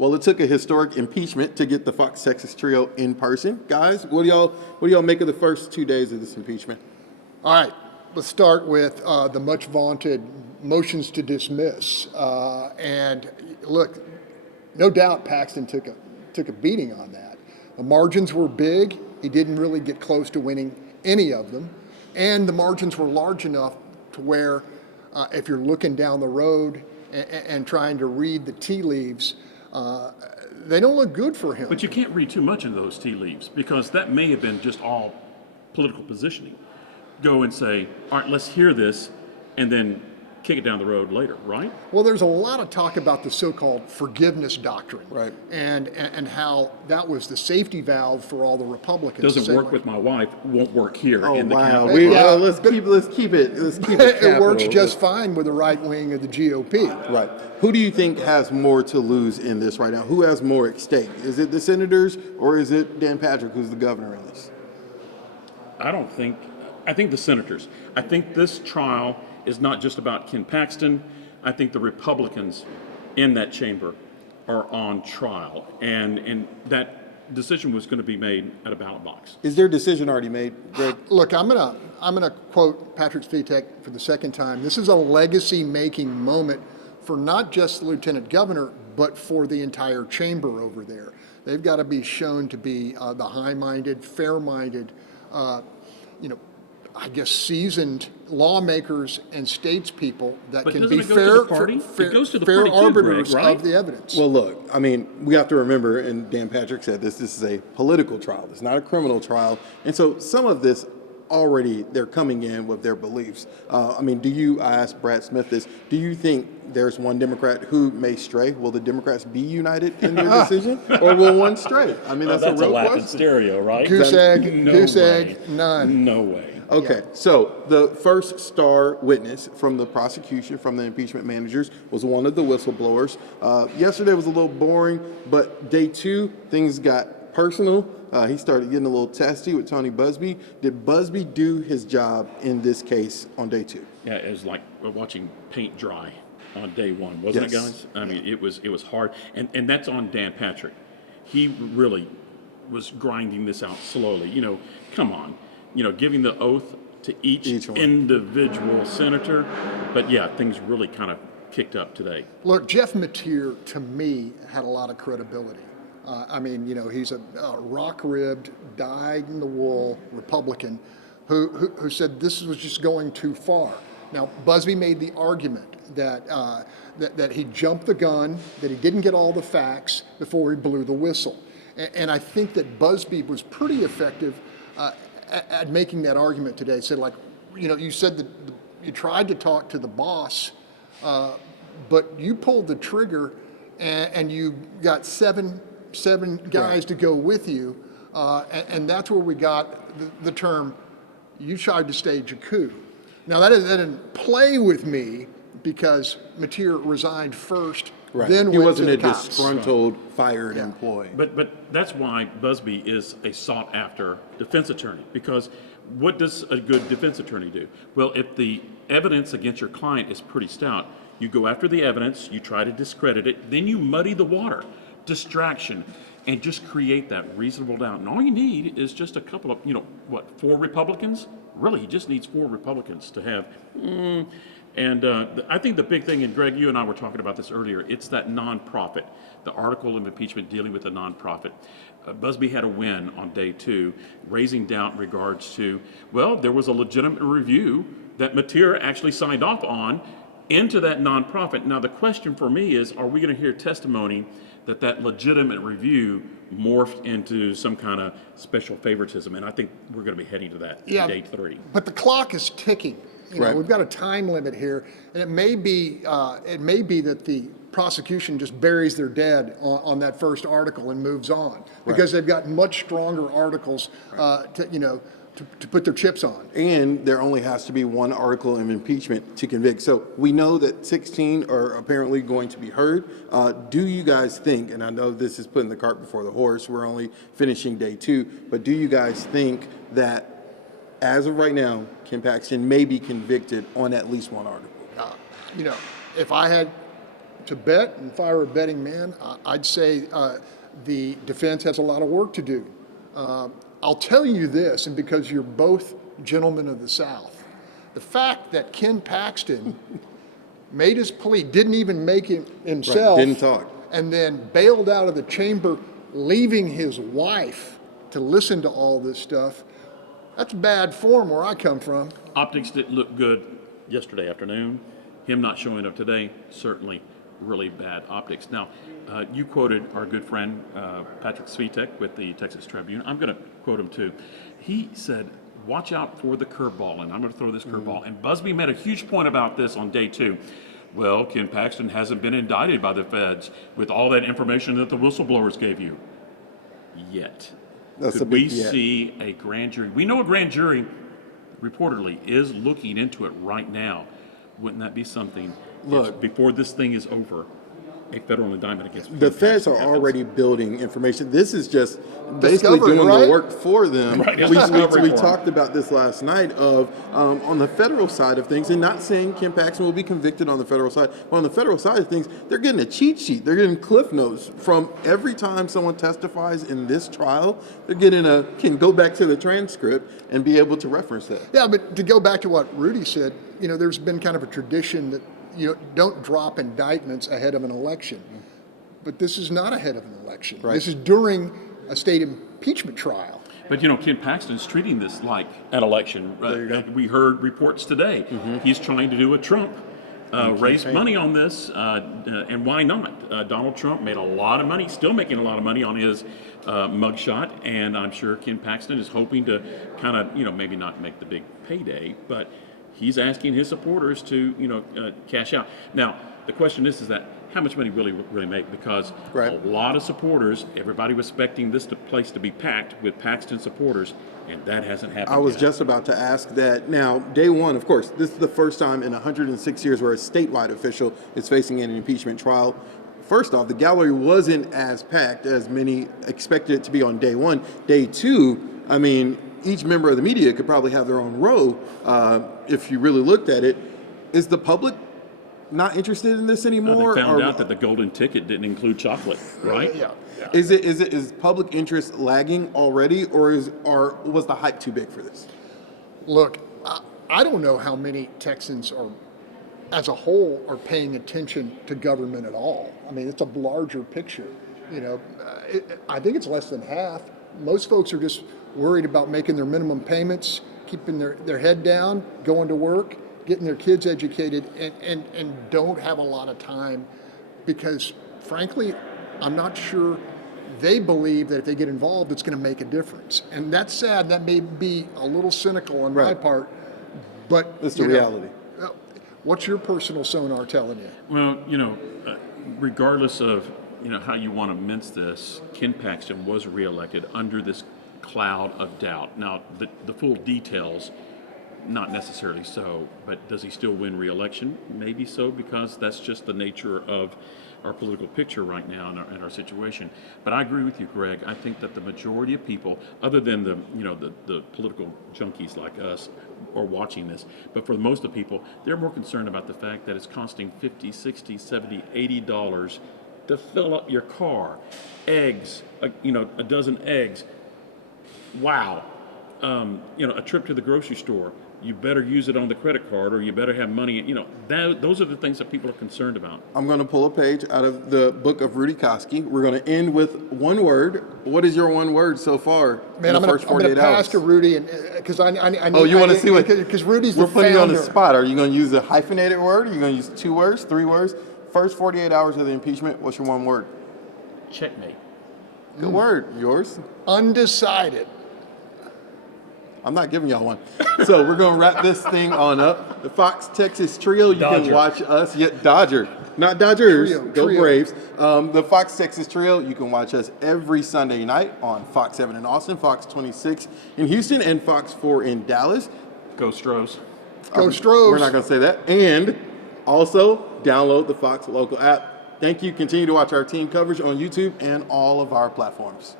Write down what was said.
Well, it took a historic impeachment to get the Fox Texas trio in person. Guys, what do y'all make of the first 2 days of this impeachment? All right, let's start with the much vaunted motions to dismiss. And look, no doubt Paxton took a beating on that. The margins were big. He didn't really get close to winning any of them. And the margins were large enough to where if you're looking down the road and trying to read the tea leaves, they don't look good for him. But you can't read too much into those tea leaves, because that may have been just all political positioning. Go and say, all right, let's hear this, and then kick it down the road later, right? Well, there's a lot of talk about the so-called forgiveness doctrine, Right? And how that was the safety valve for all the Republicans. Doesn't work with my wife, won't work here Oh in the wow! county. Let's keep it. It works capital. just fine with the right wing of the GOP. Right. Who do you think has more to lose in this right now? Who has more at stake? Is it the senators or is it Dan Patrick, who's the governor in this? I think the senators. I think this trial is not just about Ken Paxton. I think the Republicans in that chamber are on trial, and that decision was going to be made at a ballot box. Is their decision already made, Greg? Look, I'm gonna quote Patrick Svitek for the second time. This is a legacy-making moment for not just the lieutenant governor, but for the entire chamber over there. They've got to be shown to be the high-minded, fair-minded, I guess seasoned lawmakers and statespeople that But can doesn't be it go to fair, the party? It goes to the fair party too, arbiters Greg, right? of the evidence. Well, look, I mean, we have to remember, and Dan Patrick said this is a political trial. It's not a criminal trial. And so some of this already, they're coming in with their beliefs. I asked Brad Smith this, do you think there's one Democrat who may stray? Will the Democrats be united in their decision, or will one stray? I mean, that's a real Latin question. stereo, right? Goose egg, No goose way. egg, none. No way. Okay, so the first star witness from the prosecution, from the impeachment managers, was one of the whistleblowers. Yesterday was a little boring, but day two, things got personal. He started getting a little testy with Tony Busby. Did Busby do his job in this case on day two? Yeah, it was like watching paint dry on day one, wasn't it, Yes. guys? I mean, it was hard, and that's on Dan Patrick. He really was grinding this out slowly. Come on, giving the oath to each one. individual senator. But yeah, things really kind of kicked up today. Look, Jeff Mateer, to me, had a lot of credibility. He's a rock-ribbed, dyed-in-the-wool Republican who said this was just going too far. Now, Busby made the argument that he jumped the gun, that he didn't get all the facts before he blew the whistle. And I think that Busby was pretty effective at making that argument today. Said, you said that you tried to talk to the boss, but you pulled the trigger and you got seven guys to go with you, and that's where we got the term, you tried to stage a coup. Now that didn't play with me because Mateer resigned first, then He went wasn't to a the cops. disgruntled, fired employee. But that's why Busby is a sought-after defense attorney, because what does a good defense attorney do? Well, if the evidence against your client is pretty stout, you go after the evidence, you try to discredit it, then you muddy the water, distraction, and just create that reasonable doubt. And all you need is just a couple of, 4 Republicans? Really, he just needs 4 Republicans to have. I think the big thing, and Greg, you and I were talking about this earlier, it's that nonprofit, the article of impeachment dealing with the nonprofit. Busby had a win on day 2, raising doubt in regards to, there was a legitimate review that Mateer actually signed off on into that nonprofit. Now, the question for me is, are we going to hear testimony that legitimate review morphed into some kind of special favoritism? And I think we're going to be heading to that in day 3. But the clock is ticking. We've got a time limit here, and it may be that the prosecution just buries their dead on that first article and moves on because they've got much stronger articles to put their chips on. And there only has to be one article of impeachment to convict. So we know that 16 are apparently going to be heard. Do you guys think, and I know this is putting the cart before the horse, we're only finishing day 2, but do you guys think that as of right now, Ken Paxton may be convicted on at least one article? If I had to bet and fire a betting man, I'd say the defense has a lot of work to do. I'll tell you this, and because you're both gentlemen of the South, the fact that Ken Paxton made his plea, didn't even make it himself, Right, didn't talk, and then bailed out of the chamber, leaving his wife to listen to all this stuff, that's bad form where I come from. Optics didn't look good yesterday afternoon. Him not showing up today, certainly really bad optics. Now, you quoted our good friend Patrick Svitek with the Texas Tribune. I'm going to quote him too. He said, watch out for the curveball, and I'm going to throw this curveball. And Busby made a huge point about this on day 2. Well, Ken Paxton hasn't been indicted by the feds with all that information that the whistleblowers gave you yet. Could we see a grand jury? We know a grand jury reportedly is looking into it right now. Wouldn't that be something? Look, before this thing is over, a federal indictment against the feds are already building information. This is just basically doing the work for them. Right. We talked about this last night of on the federal side of things, and not saying Ken Paxton will be convicted on the federal side, but on the federal side of things, they're getting a cheat sheet. They're getting cliff notes from every time someone testifies in this trial. They're getting can go back to the transcript and be able to reference that. Yeah, but to go back to what Rudy said, there's been kind of a tradition that don't drop indictments ahead of an election. But this is not ahead of an election. Right. This is during a state impeachment trial. But Ken Paxton's treating this like an election. There you go. We heard reports today. He's trying to do a Trump, raise money on this, and why not? Donald Trump made a lot of money, still making a lot of money on his mugshot, and I'm sure Ken Paxton is hoping to kind of, maybe not make the big payday, but he's asking his supporters to, cash out. Now, the question is that how much money really make? Because Right. a lot of supporters, everybody was expecting this place to be packed with Paxton supporters, and that hasn't happened I was yet. just about to ask that. Now, day one, of course, this is the first time in 106 years where a statewide official is facing an impeachment trial. First off, the gallery wasn't as packed as many expected it to be on day one. Day two, I mean, each member of the media could probably have their own row if you really looked at it. Is the public not interested in this anymore? They found out that the golden ticket didn't include chocolate, right? Yeah. Is public interest lagging already, or was the hype too big for this? Look, I don't know how many Texans as a whole, are paying attention to government at all. I mean, it's a larger picture. I think it's less than half. Most folks are just worried about making their minimum payments, keeping their head down, going to work, getting their kids educated, and don't have a lot of time because, frankly, I'm not sure they believe that if they get involved, it's going to make a difference. And that's sad. That may be a little cynical on my part, but it's the reality. What's your personal sonar telling you? Well, regardless of how you want to mince this, Ken Paxton was reelected under this cloud of doubt. Now, the full details, not necessarily so, but does he still win reelection? Maybe so, because that's just the nature of our political picture right now in our situation. But I agree with you, Greg. I think that the majority of people, other than the political junkies like us, are watching this, but for most of the people, they're more concerned about the fact that it's costing $50, $60, $70, $80 to fill up your car. Eggs, a dozen eggs. Wow. A trip to the grocery store. You better use it on the credit card, or you better have money. Those are the things that people are concerned about. I'm going to pull a page out of the book of Rudy Koski. We're going to end with one word. What is your one word so far Man, in the first 48 hours? pass to Rudy, because I need. Oh, you want to see what? Because Rudy's we're the putting you on the founder. spot. Are you going to use a hyphenated word? Are you going to use 2 words, 3 words? First 48 hours of the impeachment. What's your one word? Checkmate. Good word. Yours? Undecided. I'm not giving y'all one. So we're going to wrap this thing on up. The Fox Texas Trio, you Dodger. can watch us. Yeah, Dodger. Not Dodgers. Go Trio. Braves. The Fox Texas Trio, you can watch us every Sunday night on Fox 7 in Austin, Fox 26 in Houston, and Fox 4 in Dallas. Go Stros. Go Stros. We're not going to say that. And also, download the Fox local app. Thank you. Continue to watch our team coverage on YouTube and all of our platforms.